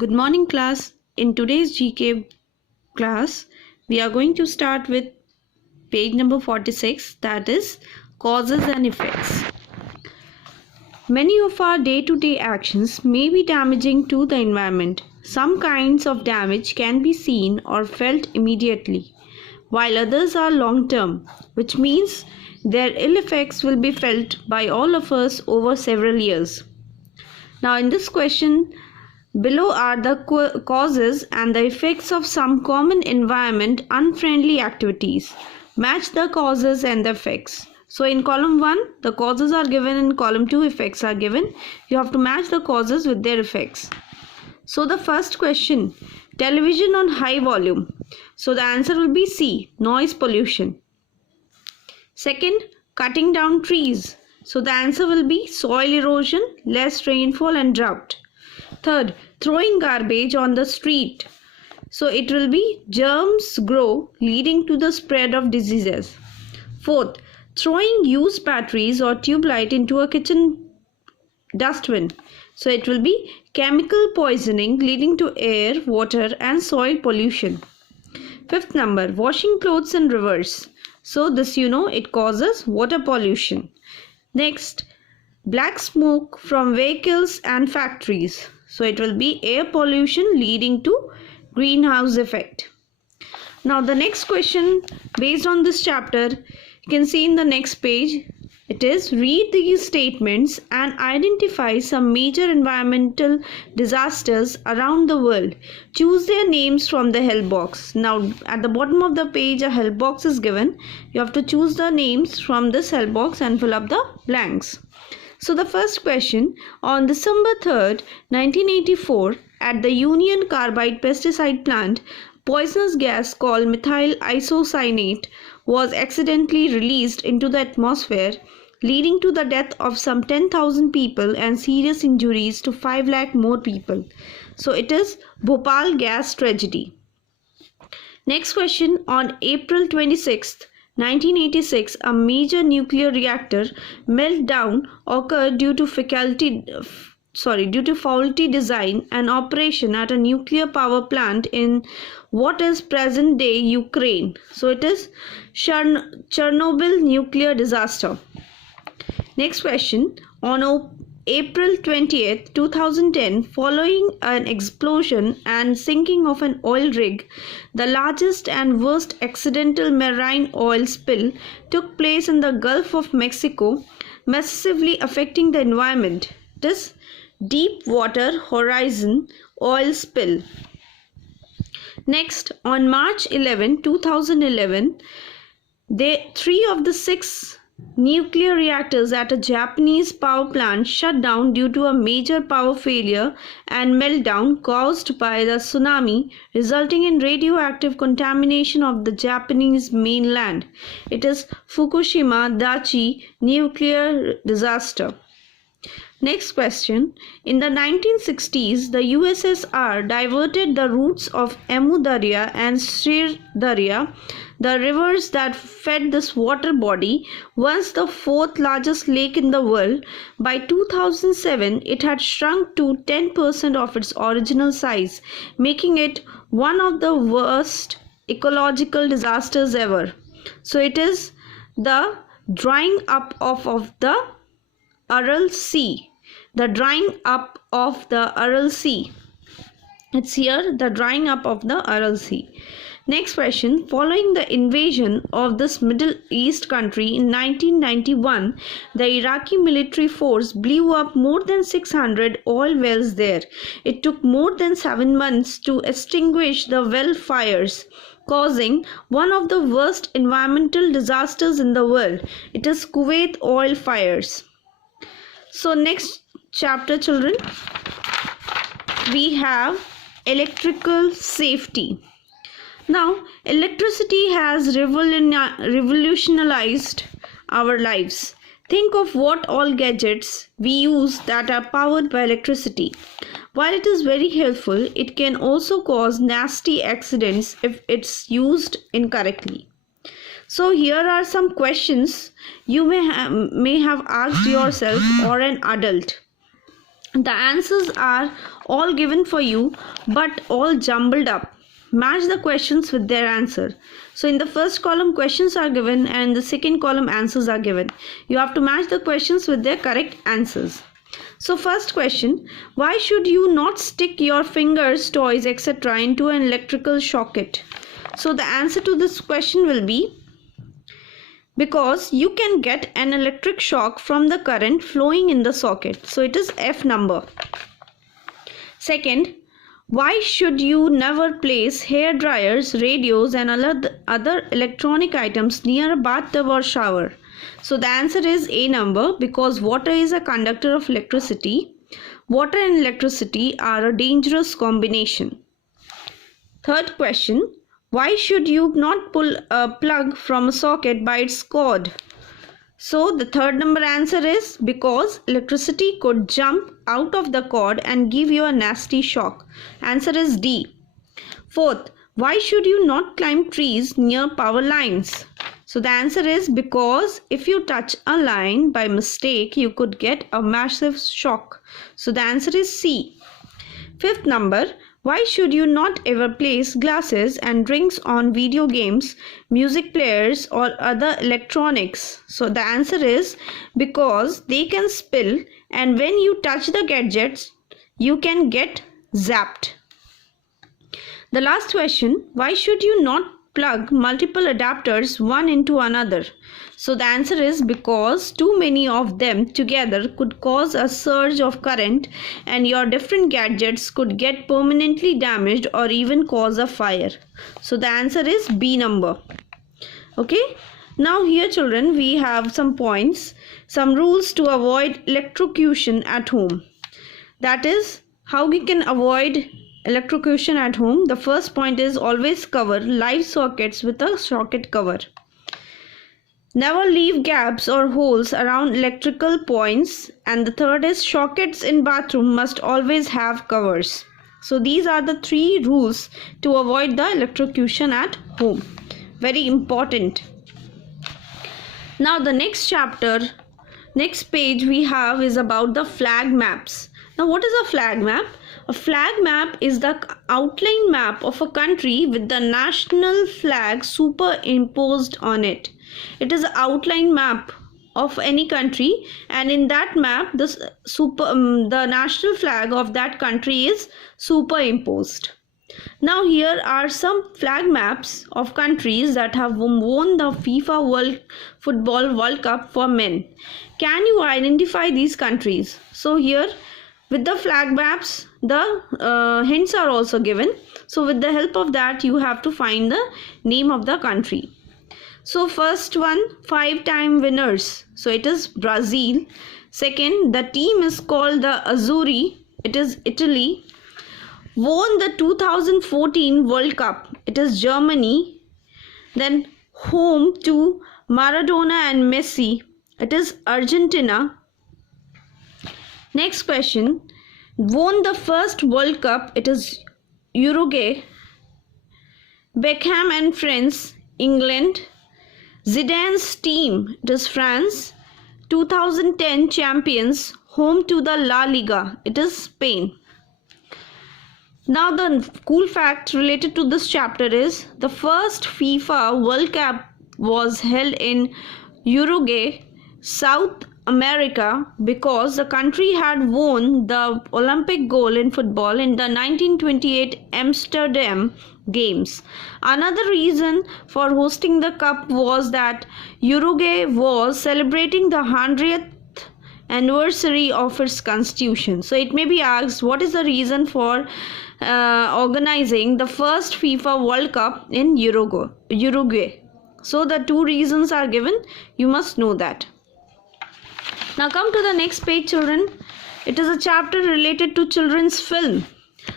Good morning, class. In today's GK class, we are going to start with page number 46, that is causes and effects. Many of our day-to-day actions may be damaging to the environment. Some kinds of damage can be seen or felt immediately, while others are long-term, which means their ill effects will be felt by all of us over several years. Now, in this question, below are the causes and the effects of some common environment unfriendly activities. Match the causes and the effects. So in column 1, the causes are given, in column 2, effects are given. You have to match the causes with their effects. So the first question, television on high volume. So the answer will be C, noise pollution. Second, cutting down trees. So the answer will be soil erosion, less rainfall and drought. Third, throwing garbage on the street. So it will be germs grow, leading to the spread of diseases. Fourth, throwing used batteries or tube light into a kitchen dustbin. So it will be chemical poisoning, leading to air, water and soil pollution. Fifth number, washing clothes in rivers. So this it causes water pollution. Next, black smoke from vehicles and factories. So it will be air pollution leading to greenhouse effect. Now the next question based on this chapter, you can see in the next page. It is read these statements and identify some major environmental disasters around the world. Choose their names from the help box. Now at the bottom of the page a help box is given. You have to choose the names from this help box and fill up the blanks. So the first question, on December 3rd, 1984, at the Union Carbide pesticide plant, poisonous gas called methyl isocyanate was accidentally released into the atmosphere, leading to the death of some 10,000 people and serious injuries to 5 lakh more people. So it is Bhopal gas tragedy. Next question, on April 26th, 1986, a major nuclear reactor meltdown occurred due to faulty design and operation at a nuclear power plant in what is present-day Ukraine. So it is Chernobyl nuclear disaster. Next question, on April 20th, 2010, following an explosion and sinking of an oil rig, the largest and worst accidental marine oil spill took place in the Gulf of Mexico, massively affecting the environment. This Deepwater Horizon oil spill. Next, on March 11, 2011, 3 of the 6 nuclear reactors at a Japanese power plant shut down due to a major power failure and meltdown caused by the tsunami, resulting in radioactive contamination of the Japanese mainland. It is Fukushima Daiichi nuclear disaster. Next question, in the 1960s, the USSR diverted the routes of Amu Darya and Sir Darya, the rivers that fed this water body, once the 4th largest lake in the world. By 2007, it had shrunk to 10% of its original size, making it one of the worst ecological disasters ever. So it is the drying up of the Aral Sea. The drying up of the Aral Sea. It's here, the drying up of the Aral Sea. Next question, following the invasion of this Middle East country in 1991, the Iraqi military force blew up more than 600 oil wells there. It took more than 7 months to extinguish the well fires, causing one of the worst environmental disasters in the world. It is Kuwait oil fires. So next chapter, children, we have electrical safety. Now, electricity has revolutionized our lives. Think of what all gadgets we use that are powered by electricity. While it is very helpful, it can also cause nasty accidents if it's used incorrectly. So here are some questions you may have asked yourself or an adult. The answers are all given for you, but all jumbled up. Match the questions with their answer. So in the first column questions are given and the second column answers are given. You have to match the questions with their correct answers. So first question, why should you not stick your fingers, toys, etc. into an electrical socket? So the answer to this question will be because you can get an electric shock from the current flowing in the socket. So it is F number. Second, why should you never place hair dryers, radios and other electronic items near a bathtub or shower? So the answer is A number, because water is a conductor of electricity. Water and electricity are a dangerous combination. Third question, why should you not pull a plug from a socket by its cord? So the third number answer is because electricity could jump out of the cord and give you a nasty shock. Answer is D. Fourth, why should you not climb trees near power lines? So the answer is because if you touch a line by mistake, you could get a massive shock. So the answer is C. Fifth number, why should you not ever place glasses and drinks on video games, music players or other electronics? So the answer is because they can spill and when you touch the gadgets, you can get zapped. The last question, why should you not plug multiple adapters one into another? So the answer is because too many of them together could cause a surge of current and your different gadgets could get permanently damaged or even cause a fire. So the answer is B number. Okay, now here children we have some points, some rules to avoid electrocution at home. That is how we can avoid electrocution at home. The first point is always cover live sockets with a socket cover. Never leave gaps or holes around electrical points, and the third is sockets in bathroom must always have covers. So these are the 3 rules to avoid the electrocution at home. Very important. Now the next chapter, next page we have is about the flag maps. Now what is a flag map? A flag map is the outline map of a country with the national flag superimposed on it. It is an outline map of any country, and in that map the national flag of that country is superimposed. Now here are some flag maps of countries that have won the FIFA Football World Cup for men. Can you identify these countries? So here with the flag maps the hints are also given. So with the help of that you have to find the name of the country. So first one, 5-time winners. So it is Brazil. Second, the team is called the Azzurri. It is Italy. Won the 2014 World Cup. It is Germany. Then home to Maradona and Messi. It is Argentina. Next question. Won the first World Cup. It is Uruguay. Beckham and friends, England. Zidane's team, it is France. 2010 champions, home to the La Liga, it is Spain. Now the cool fact related to this chapter is the first FIFA World Cup was held in Uruguay, South America, because the country had won the Olympic gold in football in the 1928 Amsterdam Games. Another reason for hosting the cup was that Uruguay was celebrating the 100th anniversary of its constitution. So it may be asked, what is the reason for organizing the first FIFA World Cup in Uruguay? So the 2 reasons are given. You must know that. Now come to the next page children. It is a chapter related to children's film.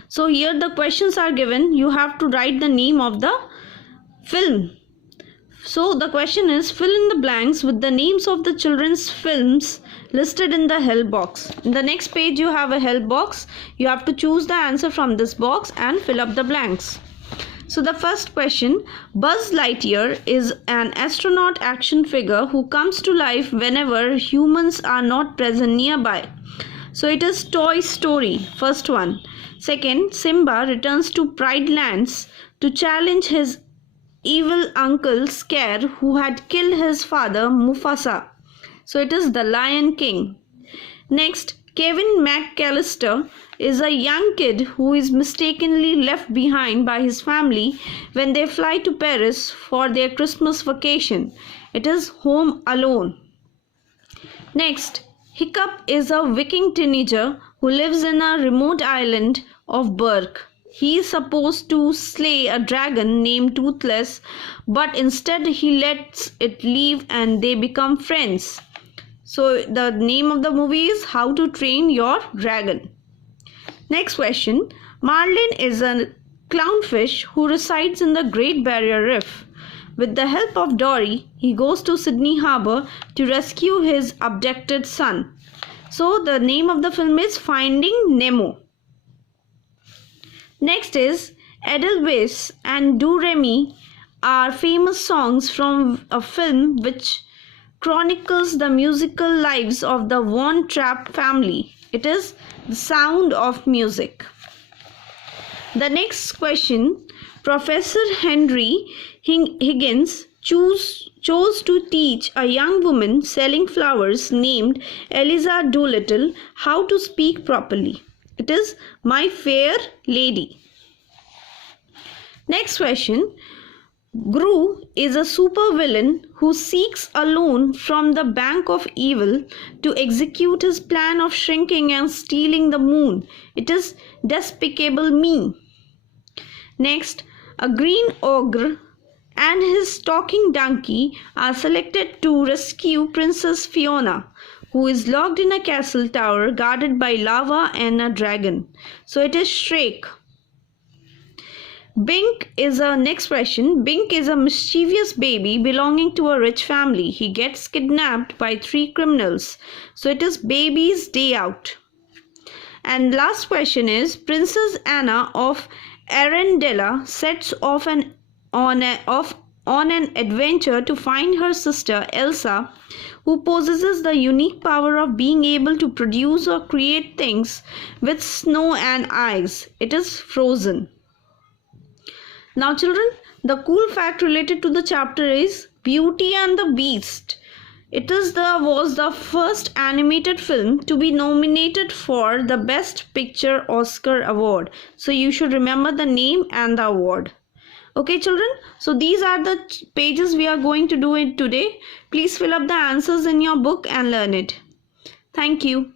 So here the questions are given. You have to write the name of the film. So the question is, fill in the blanks with the names of the children's films listed in the help box. In the next page you have a help box. You have to choose the answer from this box and fill up the blanks. So the first question, Buzz Lightyear is an astronaut action figure who comes to life whenever humans are not present nearby. So it is Toy Story, first one. Second, Simba returns to Pride Lands to challenge his evil uncle Scar, who had killed his father Mufasa. So it is The Lion King. Next, Kevin McAllister is a young kid who is mistakenly left behind by his family when they fly to Paris for their Christmas vacation. It is Home Alone. Next, Hiccup is a Viking teenager who lives in a remote island of Berk. He is supposed to slay a dragon named Toothless, but instead he lets it leave and they become friends. So the name of the movie is How to Train Your Dragon. Next question. Marlin is a clownfish who resides in the Great Barrier Reef. With the help of Dory, he goes to Sydney Harbour to rescue his abducted son. So the name of the film is Finding Nemo. Next is Edelweiss and Do Re Mi are famous songs from a film which chronicles the musical lives of the Von Trapp family. It is The Sound of Music. The next question. Professor Henry Higgins chose to teach a young woman selling flowers named Eliza Doolittle how to speak properly. It is My Fair Lady. Next question. Gru is a supervillain who seeks a loan from the Bank of Evil to execute his plan of shrinking and stealing the moon. It is Despicable Me. Next, a green ogre and his talking donkey are selected to rescue Princess Fiona, who is locked in a castle tower guarded by lava and a dragon. So it is Shrek. Bink is a next question. Bink is a mischievous baby belonging to a rich family. He gets kidnapped by 3 criminals. So it is Baby's Day Out. And last question is Princess Anna of Arendelle sets off on an adventure to find her sister Elsa, who possesses the unique power of being able to produce or create things with snow and ice. It is Frozen. Now children, the cool fact related to the chapter is Beauty and the Beast. It was the first animated film to be nominated for the Best Picture Oscar award. So you should remember the name and the award. Okay children, so these are the pages we are going to do it today. Please fill up the answers in your book and learn it. Thank you.